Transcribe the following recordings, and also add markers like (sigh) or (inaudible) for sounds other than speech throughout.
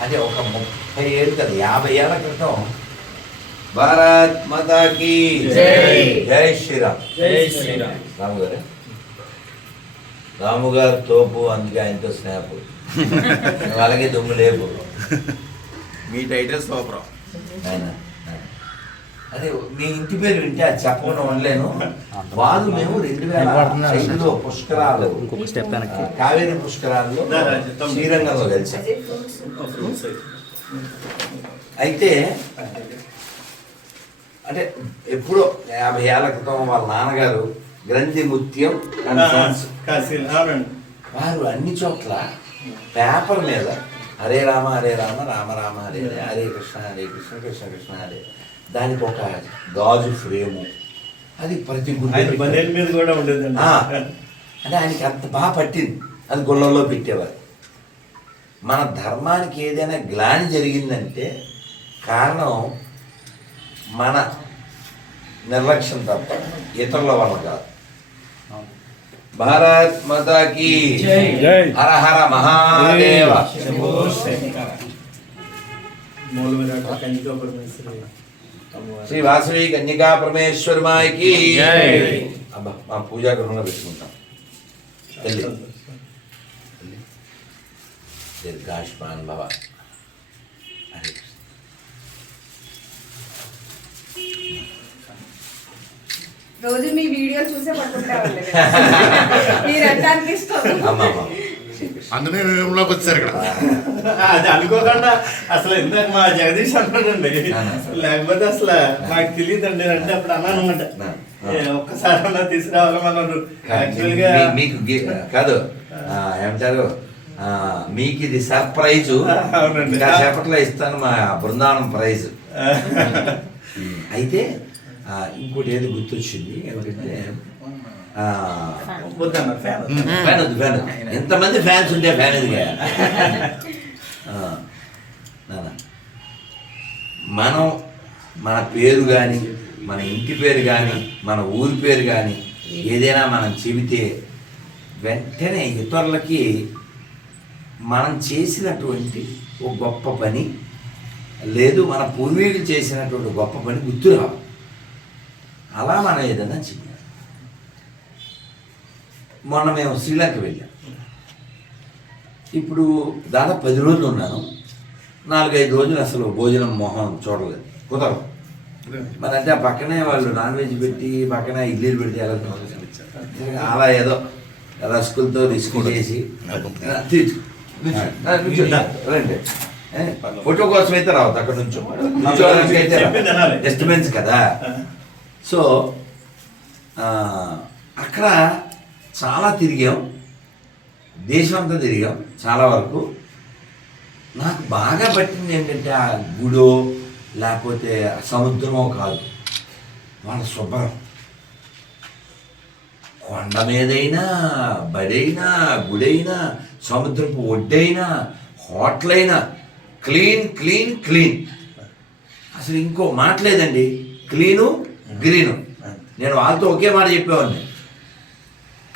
అది ఒక ముప్పై ఏళ్ళు కదా యాభై ఏళ్ళ క్రితం. భారత్ మాతాకి జై. శ్రీరామ్. జై శ్రీరామ్. రాము గారు రాము గారు తోపు అందుకే ఆయనతో స్నాప్ నువ్వు అలాగే దుమ్ము లేపు. మీ టైటిల్ సూపర్. ఆయన. అదే మీ ఇంటి పేరు వింటే అది చెప్పకుండా ఉండలేను. వాళ్ళు మేము రెండు వేల ఐదులో పుష్కరాలు ఇంకొక స్టెప్ వెనక్కి. ఆ, కావేరి పుష్కరాల్లో శ్రీరంగంలో కలిసాం. అయితే అంటే ఎప్పుడో యాభై ఏళ్ళ క్రితం వాళ్ళ నాన్నగారు గ్రంథి ముత్యం వారు అన్ని చోట్ల పేపర్ మీద హరే రామ హరే రామ రామ రామ హరే హరే హరే కృష్ణ హరే కృష్ణ కృష్ణ కృష్ణ హరే దానికి ఒక గాజు ఫ్రేము. అది ప్రతి గుడి మీద కూడా ఉండేదండి. ఆ, అంటే ఆయనకి అంత బాగా పట్టింది. అది గుళ్ళల్లో పెట్టేవారు. మన ధర్మానికి ఏదైనా గ్లాని జరిగిందంటే కారణం మన నిర్లక్ష్యం తప్ప ఇతరుల వల్ల కాదు. భారత్ మాతాకి జై. జై. హర హర మహాదేవ శ్రీ వాసవి కన్యకా పరమేశ్వరి మాయకి జై. అబ్బా మా పూజా గృహంలో పెట్టుకుంటాం తల్లి దీర్ఘాష్మాన్ భవ హరే కృష్ణ. రోజు మీ వీడియో చూసే పట్టుకుంటామండి మీరు అంటానికి ఇష్టం అందుకే రూమ్లోకి వచ్చారు ఇక్కడ. అది అనుకోకుండా అసలు ఇందాక మా జగదీష్ అన్నాడండి. లేకపోతే అసలు నాకు తెలియదండి. అంటే అప్పుడు అన్నాను అనమాట. ఒక్కసారి అన్నా తీసుకురావాలన్నారు యాక్చువల్గా మీ- మీకు కాదు. ఏమంటారు? మీకు ఇది సర్ప్రైజ్. సేపట్లో ఇస్తాను మా బృందావనం ప్రైజ్. అయితే ఇంకోటి ఏదో గుర్తొచ్చింది. ఏమిటంటే ఫ్యాన్ ఫ్యాన్ వద్దు ఫ్యాన్. ఎంతమంది ఫ్యాన్స్ ఉంటే ఫ్యాన్ ఎదిగా మనం మన పేరు కానీ మన ఇంటి పేరు కానీ మన ఊరి పేరు కానీ ఏదైనా మనం చెబితే వెంటనే ఇతరులకి మనం చేసినటువంటి ఒక గొప్ప పని లేదు మన పూర్వీకులు చేసినటువంటి గొప్ప పని గుర్తు రావాలి అలా మనం ఏదైనా చెయ్యాలి మొన్న మేము శ్రీలంక వెళ్ళాం. ఇప్పుడు దాదాపు పది రోజులు ఉన్నాను. నాలుగైదు రోజులు అసలు భోజనం మొహం చూడలేదు. కుదరదు. మరి అంటే ఆ పక్కనే వాళ్ళు నాన్ వెజ్ పెట్టి పక్కనే ఇడ్లీలు పెడితే ఎలా? అలా ఏదో రస్కులతో రిస్క్ చేసి. రండి. ఫోటో కోసం అయితే రావద్దు అక్కడ నుంచో. డిస్టర్బెన్స్ కదా. సో అక్కడ చాలా తిరిగాం. దేశం అంతా తిరిగాం చాలా వరకు. నాకు బాగా పట్టింది ఏంటంటే ఆ గుడో లేకపోతే సముద్రమో కాదు. వాళ్ళ శుభ్రం. కొండ మీదైనా బడైనా గుడైనా సముద్రపు ఒడ్డైనా హోటల్ అయినా క్లీన్ క్లీన్ క్లీన్. అసలు ఇంకో మాట లేదండి క్లీను గ్రీను. నేను వాళ్ళతో ఒకే మాట చెప్పేవాడిని.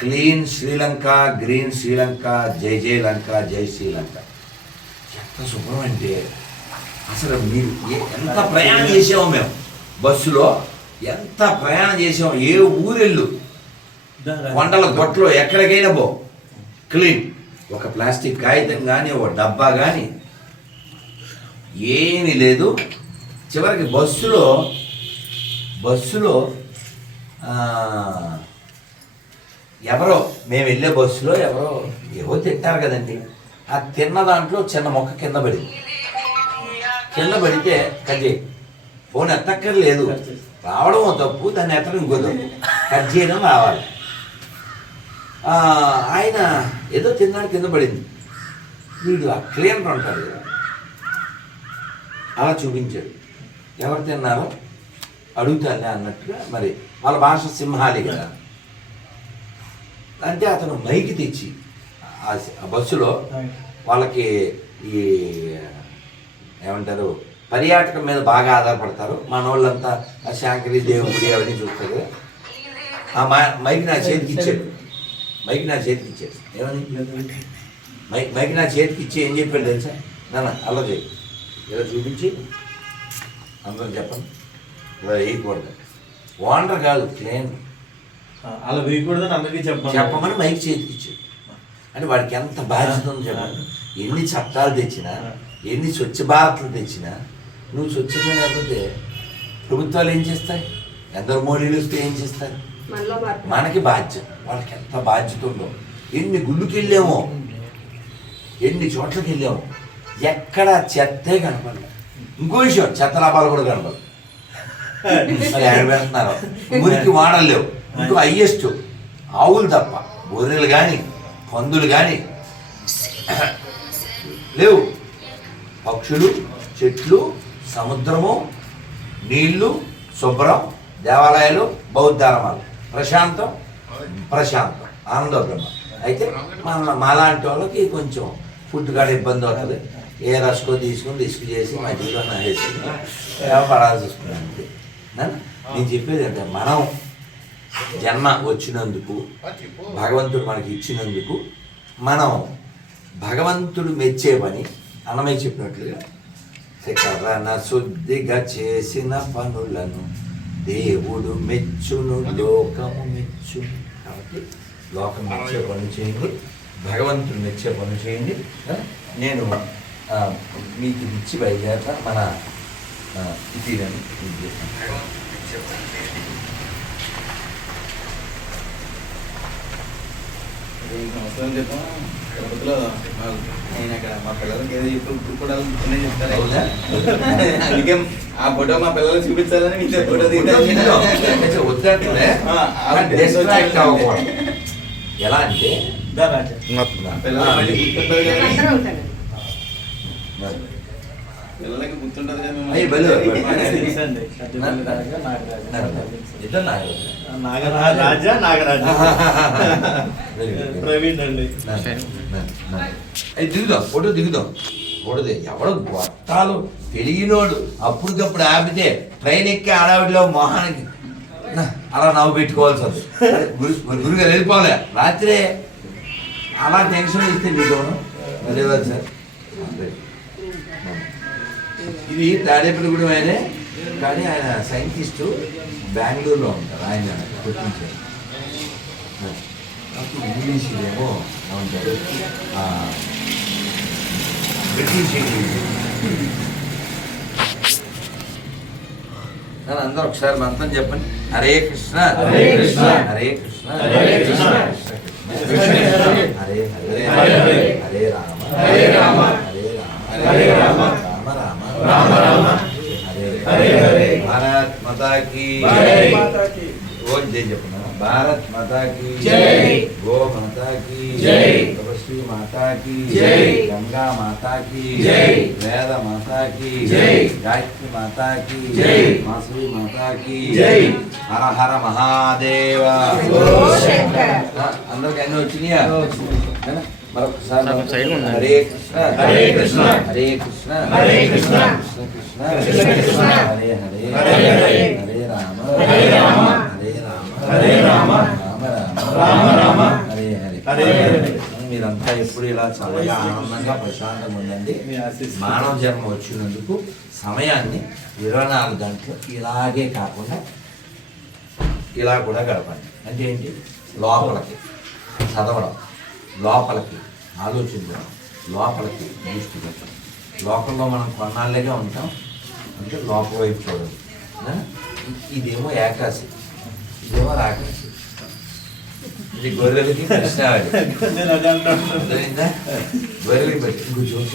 క్లీన్ శ్రీలంక గ్రీన్ శ్రీలంక జై జై లంక జై శ్రీలంక. ఎంత శుభ్రం అంటే అసలు మీరు ఎంత ప్రయాణం చేసాము మేము. బస్సులో ఎంత ప్రయాణం చేసాము. ఏ ఊరెళ్ళు? కొండల గొట్లో ఎక్కడికైనా పో. క్లీన్. ఒక ప్లాస్టిక్ కాగితం కానీ ఒక డబ్బా కానీ ఏమీ లేదు. చివరికి బస్సులో బస్సులో ఎవరో మేము వెళ్ళే బస్సులో ఎవరో ఏవో తింటారు కదండి. ఆ తిన్న దాంట్లో చిన్న మొక్క కింద పడింది. కింద పడితే కజ్జి ఫోన్ ఎత్తక్కర్లేదు. రావడం తప్పు దాన్ని ఎత్తడం ఇంకో తప్పు. కట్ చేయడం రావాలి. ఆయన ఏదో తిన్నాడు కింద పడింది. వీడు ఆ క్లీనర్ అంటారు కదా. అలా చూపించాడు. ఎవరు తిన్నారో అడుగుతానే అన్నట్టుగా మరి వాళ్ళ భాష సింహాలి కదా. అంటే అతను మైకి తెచ్చి ఆ బస్సులో వాళ్ళకి ఈ ఏమంటారు పర్యాటకం మీద బాగా ఆధారపడతారు. మన వాళ్ళంతా ఆ శాంకరి దేవుడి అవన్నీ చూస్తారు. ఆ మై- మైక్ నా చేతికి ఇచ్చాడు. మైక్ నా చేతికి ఇచ్చాడు. ఏమని? మైక్ మైక్ నా చేతికి ఇచ్చి ఏం చెప్పాడు తెలుసా? నాన్న అలా చేయి ఇలా చూపించి అందరూ చెప్పండి ఇలా వేయకూడదు. ఓనర్ కాదు క్లీన్ ఆ, అలా వేయకూడదని అందరికీ చెప్పాలి చెప్పమని మైక్ చేతికిచ్చు అంటే వాడికి ఎంత బాధ్యత ఉందో చెప్పండి ఎన్ని చట్టాలు తెచ్చినా ఎన్ని స్వచ్ఛ భారత్లు తెచ్చినా నువ్వు స్వచ్ఛంగా లేకపోతే ప్రభుత్వాలు ఏం చేస్తాయి? ఎందరు మోడీలు వస్తే ఏం చేస్తారు? మనలో మార్పు మనకి బాధ్యత. వాళ్ళకి ఎంత బాధ్యత ఉందో. ఎన్ని గుళ్ళకి వెళ్ళామో ఎన్ని చోట్లకి వెళ్ళామో ఎక్కడ చెత్తే కనపడలేదు. ఇంకో విషయం చెత్త లాభాలు కూడా కనపడదు మరి (laughs) ఎక్కడ పెడుతున్నారు ఊరికి వాడలు లేవు. ఇంకో హయ్యెస్ట్ ఆవులు తప్ప గొర్రెలు కానీ పందులు కానీ లేవు. పక్షులు చెట్లు సముద్రము నీళ్ళు శుభ్రం దేవాలయాలు బౌద్ధారామాలు ప్రశాంతం ప్రశాంతం ఆనందోగ్రమ అయితే మన మాలాంటి వాళ్ళకి కొంచెం ఫుడ్ కాడ ఇబ్బంది అవుతుంది. ఏ రస్కో తీసుకుని రిస్క్ చేసి మధ్యలో వేసుకుని పడాల్సి వస్తుంది అంతే. నేను చెప్పేది అంటే మనం జన్మ వచ్చినందుకు భగవంతుడు మనకి ఇచ్చినందుకు మనం భగవంతుడు మెచ్చే పని అన్నమయ్య చెప్పినట్లుగా శిఖరణ శుద్ధిగా చేసిన పనులను దేవుడు మెచ్చును లోకము మెచ్చును. కాబట్టి లోకం మెచ్చే పనులు చేయండి భగవంతుడు మెచ్చే పనులు చేయండి. నేను మీకు ఇచ్చి బయలుదేరతా మన ఇది నేను ఇది చేస్తాను. ఈ సంవత్సరం క్రితం తిరుపతిలో నేను అక్కడ మా పిల్లలకి ఏదో ఇప్పుడు ఇప్పుడు కూడా చెప్తారు? అందుకే ఆ ఫోటో మా పిల్లలకు చూపించాలని ఫోటో. ఎలా అంటే. పిల్లలకి మళ్ళీ గుర్తుంటది కదా. నాగరాజా. నాగరాజు. నాగరాజా. (laughs) (laughs) ప్రవీణ్ అండి. దిగుదాం ఫోటో దిగుదాం. ఫోటో. ఎవడో గొట్టాలు తెలియనోడు. అప్పటికప్పుడు ఆపితే ట్రైన్ ఎక్కి ఆడావిడిలో మొహానికి అలా నవ్వు పెట్టుకోవాల్సి వస్తుంది. గురుగారు వెళ్ళిపోలే. రాత్రే అలా టెన్షన్ ఇస్తే మీకు లేదు సార్. ఇది తాడేపల్లిగూడెం ఆయనే. కానీ ఆయన సైంటిస్టు బెంగళూరులో ఉంటారు ఆయన గుర్తించారు. ఇంగ్లీష్ ఏమో ఆ, బ్రిటిష్ ఇంగ్లీష్. నన్ను అందరూ ఒకసారి మంత్రం చెప్పండి. హరే కృష్ణ. హరే కృష్ణ. హరే కృష్ణ. హరే కృష్ణ. హరే హరే హరే హరే. హరే రామ హరే రామ. హరే రామ హరే రామ. రామ రామ రామ రామ. హరే హరే హరే. భారత్ మాతా కీ జై. ఓం జై చెప్పండి భారత్ మాతా కీ జై. గో మాతా కీ జై. గంగా మాతా కీ జై. వేద మాతా కీ జై. గాయత్రి మాతా కీ జై. మాసవి మాతా కీ జై. హర హర మహాదేవ ఓ శంకర. ఆ, అందరికి అన్ని వచ్చినాయా ఏనా? మరొకసారి. హరే కృష్ణ హరే కృష్ణ. హరే కృష్ణ హరే కృష్ణ. కృష్ణ కృష్ణ కృష్ణ కృష్ణ. హరే హరే హరే హరే. హరే రామ హరే రామ. హరే రామ హరే రామ. రామ రామ రామ రామ. హరే హరే హరే హరే. మీరంతా ఎప్పుడు ఇలా చాలా ఆనందంగా ప్రశాంతంగా ఉండండి. మానవ జన్మ వచ్చినందుకు సమయాన్ని ఇరవై నాలుగు గంటలు ఇలాగే కాకుండా ఇలా కూడా గడపండి. అంటే ఏంటి? లోపలికి చదవడం లోపలికి ఆలోచించడం లోపలికి దృష్టి పెట్టడం. లోపల్లో మనం కొన్నాళ్ళేగా ఉంటాం. అంటే లోపల వైపు చూడండి. ఇదేమో ఏకాశి. ఇదేమో రాకాశి ఇది గొర్రెలకి. అర్థమైందా గొర్రెలకి పెట్టి ఇంకో జోక్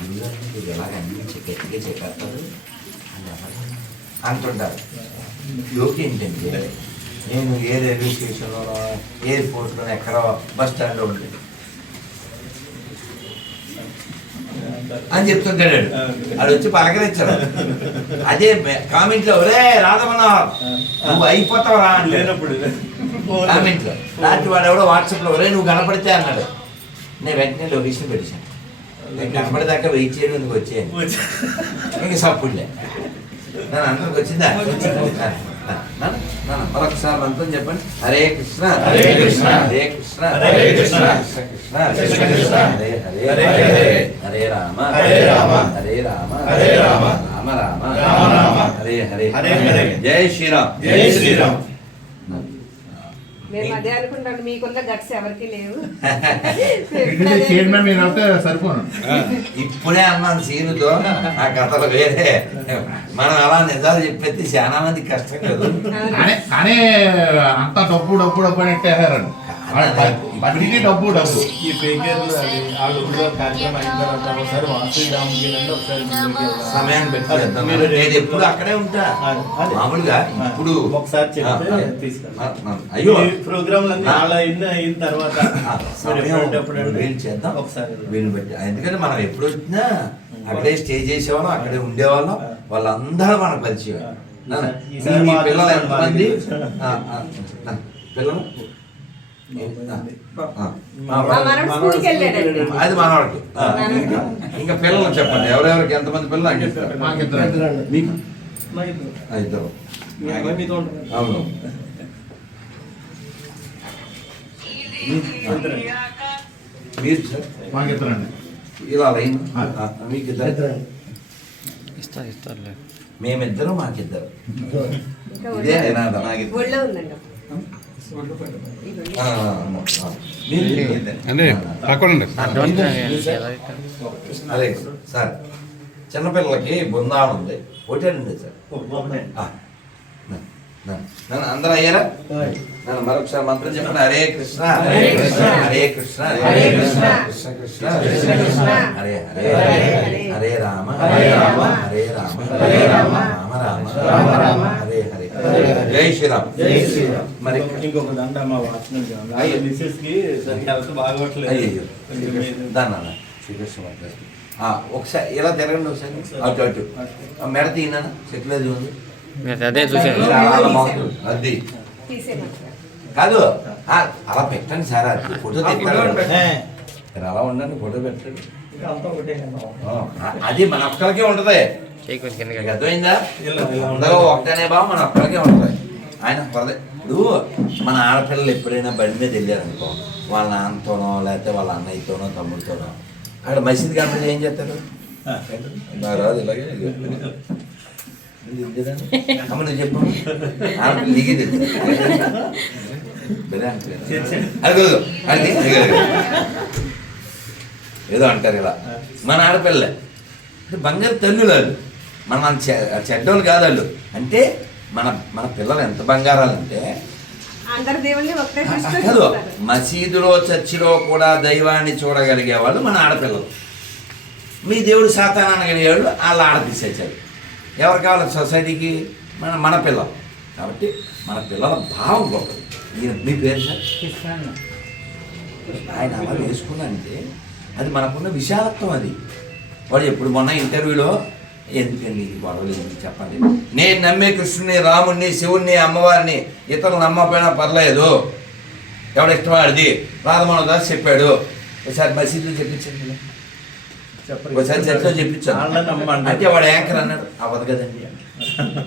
గురుగారు మీరు ఎలాగ అన్ని గట్టిగా చెప్పేస్తారు అంటుంటారు యోకి ఏంటంటే నేను ఏ రైల్వే స్టేషన్లోనో ఎయిర్పోర్ట్లోనో ఎక్కడో బస్ స్టాండ్లో ఉంటే అని చెప్తుంటాడు వాడు. వచ్చి పలకరించాడు అదే కామెంట్లో ఒరే రాధమన్నా నువ్వు అయిపోతావు రా అంటే కామెంట్లో రాత్రి వాడు ఎవడో వాట్సాప్లో ఒరే నువ్వు కనపడితే అన్నాడు నేను వెంటనే లొకేషన్ పెట్టేశాను నేను కనపడేదాకా వెయిట్ చేయడం నువ్వు వచ్చేయండి ఇంక సప్పుడులే నన్ను అందరికి వచ్చిందా మరొకసారి మంత్రం చెప్పండి హరే కృష్ణ హరే కృష్ణ. హరే కృష్ణ హరే కృష్ణ. కృష్ణ కృష్ణ కృష్ణ హరే హరే హరే. హరే రామ హరే రామ. హరే రామ హరే రామ. రామ రామ రామ రామ. హరే హరే హరే హరే. జై శ్రీరామ్ జై శ్రీరామ్ మేము అదే అనుకుంటాను మీకున్న గట్స్ ఎవరికి లేవు. సరిపోను. ఇప్పుడే అన్నాను సీనుతో ఆ కథలు వేరే. మనం అలా నిజాలు చెప్పేది చాలా మంది కష్టం కదా. కానీ కానీ అంత డబ్బు డబ్బు డబ్బు అని బడికి డబ్బు డబ్బు. ఈ పేకేర్లు అది కార్యక్రమం అయిన తర్వాత ఒకసారి వాసు వెళ్ళండి ఒకసారి పెట్టి అదే, చేద్దాం. మీరు నేను ఎప్పుడు అక్కడే ఉంటా. మామూలుగా ఇప్పుడు ఒకసారి చెప్తే ఆ, అయ్యో. ఈ ప్రోగ్రాంలన్నీ ఆ. అలా అయిన అయిన తర్వాత సమయం చేద్దాం. ఒకసారి వీళ్ళు బట్టి ఎందుకంటే మనం ఎప్పుడు వచ్చినా అక్కడే స్టే చేసేవాళ్ళం అక్కడే ఉండేవాళ్ళం. వాళ్ళందరూ మనకు పరిచయం. పిల్లలు ఎంతమంది? మాది. ఆ, ఆ, ఆ, పిల్లలు? అది మనవాడికి. ఇంకా పిల్లలు చెప్పండి. ఎవరెవరికి ఎంతమంది పిల్లలు? మీకు ఇద్దరు. అవును. మీరు సార్? ఇలా లైన్. ఆ. ఆ, మీకు ఇద్దరు మేమిద్దరు మాకిద్దరు. ఇదే. నాకిద్దరు. అదే సార్. చిన్నపిల్లలకి బృందావనం ఉంది. ఒకటేనండి సార్. అందరూ అయ్యారా? నన్ను మరొకసారి మంత్రం చెప్పండి. హరే కృష్ణ హరే కృష్ణ. హరే కృష్ణ హరే కృష్ణ. కృష్ణ. కృష్ణ కృష్ణ కృష్ణ. హరే హరే హరే హరే. హరే. రామ హరే రామ. హరే రామ హరే రామ. రామ రామ. రామ రామ. జై శ్రీరామ్. జై శ్రీరామ్. మరి ఇంకొక దండ మా అయ్యో. మిస్సెస్కి హెల్త్ బాగోట్లేదు. దాన్ని శ్రీకృష్ణ. ఒకసారి ఇలా తిరగండి ఒకసారి? అటు అటు. మెడ తీయనా? చెట్లేదు ఉంది అదే చూసాను అది? కాదు. ఆ, అలా పెట్టండి సార్. అది ఫోటో మీరు అలా ఉండండి ఫోటో పెట్టండి. ఇంకా అంతా ఒకటే కదా. ఆ, అది మన ఒక్కరికే ఉంటది. చేయి కొంచెం కిందకి అర్థమైందా? అందరూ ఒకటనే బావ మన ఒక్కరికే ఉంటది ఆయన పరదే ఇప్పుడు మన ఆడపిల్లలు ఎప్పుడైనా బండి మీద వెళ్ళారనుకో వాళ్ళ నాన్నతోనో లేకపోతే వాళ్ళ అన్నయ్యతోనో తమ్ముడితోనో అక్కడ మసీద్ కాబట్టి ఏం చేస్తారు? ఆ, నా రాదు ఇలాగే అమ్మ నువ్వు చెప్పు. ఆడపిల్ల అంటారు. అది అది అది. ఏదో అంటారు ఇలా. మన ఆడపిల్ల బంగారు తల్లులు వాళ్ళు. మన చె- చెడ్డోళ్ళు కాదు వాళ్ళు. అంటే మన మన పిల్లలు ఎంత బంగారాలు అంటే అందరి దేవుళ్ళని ఒకటే దృష్టితో కాదు. మసీదులో చర్చిలో కూడా దైవాన్ని చూడగలిగే వాళ్ళు మన ఆడపిల్లలు. మీ దేవుడు సాతాన్ అనగలిగేవాళ్ళు వాళ్ళ ఆడతీసేచ్చారు ఎవరు కావాలి? సొసైటీకి? మన మన పిల్లలు కాబట్టి మన పిల్లల భావం గొప్పది. ఈయన మీ పేరు సార్? ఆయన అలా వేసుకున్నంటే అది మనకున్న విశాలత్వం అది. వాడు ఎప్పుడు మొన్న ఇంటర్వ్యూలో ఎందుకండి ఇది గొడవలు ఎందుకు చెప్పండి? నేను నమ్మే కృష్ణుని రాముణ్ణి శివుణ్ణి అమ్మవారిని ఇతరులు నమ్మకపోయినా పర్లేదు. ఎవడ ఇష్టమాడిది రాధమోహన్ దాస్ చెప్పాడు. ఒకసారి మసీదులో చెప్పించండి. ఒకసారి చర్చలో చెప్పించాను. అంటే వాడు యాంకర్ అన్నాడు. అవ్వదు కదండి.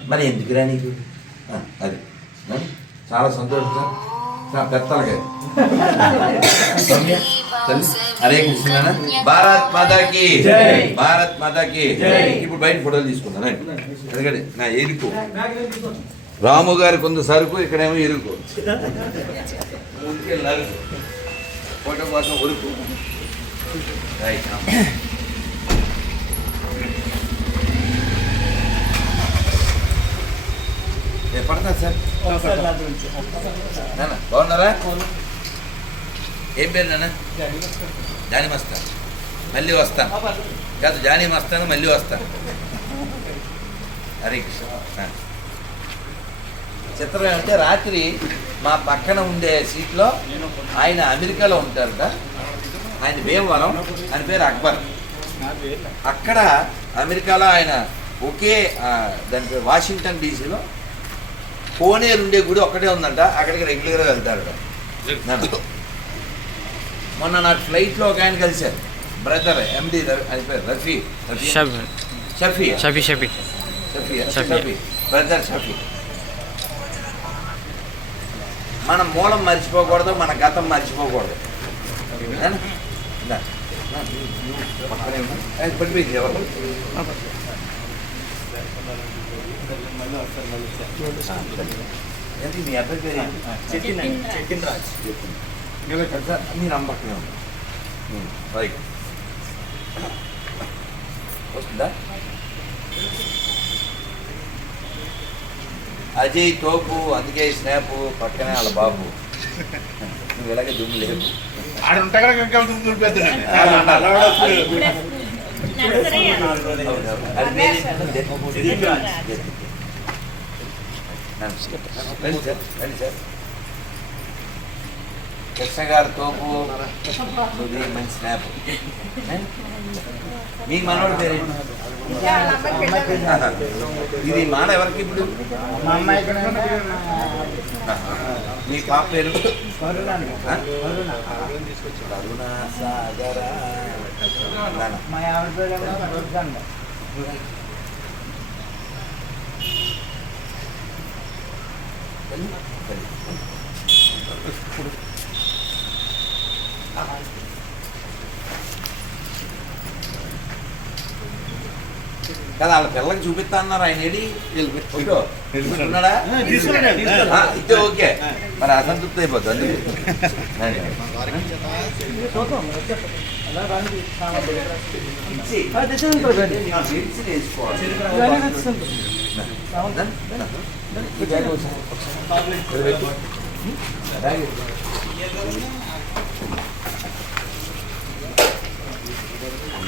మరి ఎందుకురా నీకు? అది. చాలా సంతోషం. సార్ తల్లి, (laughs) హరే కృష్ణ. భారత్ మాతాకి. జై. భారత్ మాతాకి. జై. ఇప్పుడు బయట ఫోటోలు తీసుకుందాం ఎందుకంటే నా ఎరుకు రాము గారి కొంత సరుకు ఇక్కడేమో ఎరుకు. ఫోటో కోసం ఉరుకు పడతా సార్. బాగున్నారా? ఏం పేరు నాన్న? జాని మస్తా మళ్ళీ వస్తాను. కాదు జానీ మస్తాను మళ్ళీ వస్తాను. హరే కృష్ణ. చిత్రం ఏమంటే రాత్రి మా పక్కన ఉండే సీట్లో ఆయన అమెరికాలో ఉంటారట. ఆయన భీమవరం ఆయన పేరు అక్బర్. అక్కడ అమెరికాలో ఆయన ఒకే దాని పేరు వాషింగ్టన్ డీసీలో కోనేరు ఉండే గుడి ఒక్కటే ఉందంట. అక్కడికి రెగ్యులర్గా వెళ్తారట. మొన్న నా ఫ్లైట్లో ఒక ఆయన కలిశారు. Brother MD Rafi. Rafi Shafi. Shafi. Shafi Shafi. Brother Shafi. మన మూలం మర్చిపోకూడదు మన గతం మర్చిపోకూడదు. మీ అబ్బాయి? చెట్టిన్ చెట్టిన్ రాజ్ కదా సార్ మీరు అమ్మ పక్కనే ఉంది రైట్ వస్తుందా అజయ్ తోపు అందుకే స్నాప్ పక్కనే వాళ్ళ బాబు నువ్వు ఇలాగే దుమ్ము లేవు ఆడ ఉంటే కనుక ఇంకా దులిపేద్దునే. అవును, అవును. అది పేరు ఏంటంటే చెట్టిన్ రాజ్ రండి సార్ రండి సార్ కృష్ణ గారు తోపు మంచి స్నాప్ మీ మనోడు పేరు ఇది మాన ఎవరికి ఇప్పుడు? మీ పాప పేరు? కరుణా సాగర. మా ఆవిడ పేరు కదా వాళ్ళ పిల్లకి చూపిస్తా అన్నారు ఆయన ఏడి ఇదే ఓకే మరి అసంతృప్తి అయిపోద్ది అందుకే ఇచ్చి. ఇచ్చి వేసుకోవాలి. దా, దా, దా. ఈ బ్యాగ్ ఒకసారి, ఒకసారి. ఇక్కడ పెట్టు. బ్యాగ్ పెట్టు. అందరికీ అన్ని ఇచ్చారు. వీళ్ళొక తీయమని ఆ? స్టిక్కర్ ఏది అలాగే రా? ఉంది సార్. మాది అలాగే రెండు రోజులు స్వామీజీతో ఉంటారు మన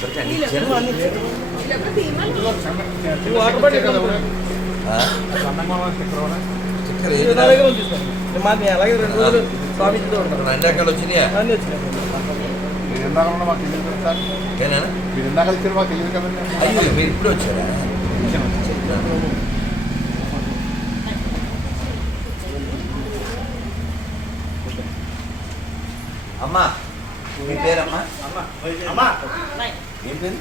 ఎండాకాలం వచ్చినాయా? మీరు ఇందాక ఉన్న మాకు తెలియదు కదండి అయ్యో మీరు ఇప్పుడు వచ్చారా? అమ్మా మీ పేరమ్మా? అమ్మా ఏం పేరు?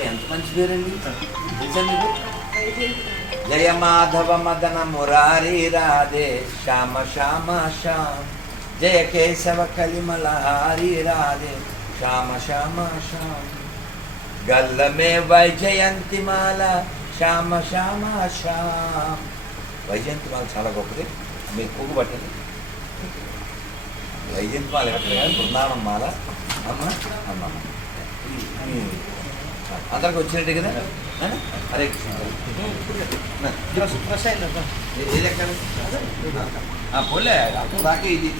ఎంత మంచి పేరండి. తెలుసా మీకు జయ మాధవ మదన మురారి రాధే శ్యామ శ్యామ శ్యామ్. జయ కేశవ కలిమల హారి రాధే శ్యామ శ్యామ శ్యామ్. గల్ల మే వైజయంతి మాల శ్యామ శ్యామ శ్యామ్. వైజయంతి మాల చాలా గొప్పది. మీరు పువ్వు పట్టండి. వైజయంతి మాల ఎక్కడ? బృందావనం మాల. అమ్మ అమ్మ. అందరికి వచ్చినట్టే కదా ఆ? హరే కృష్ణ నా. ఫ్రెష్ అయిందా ఏ- ఏ లెక్క? ఆ, పోలే అప్పుడు దాకా ఇది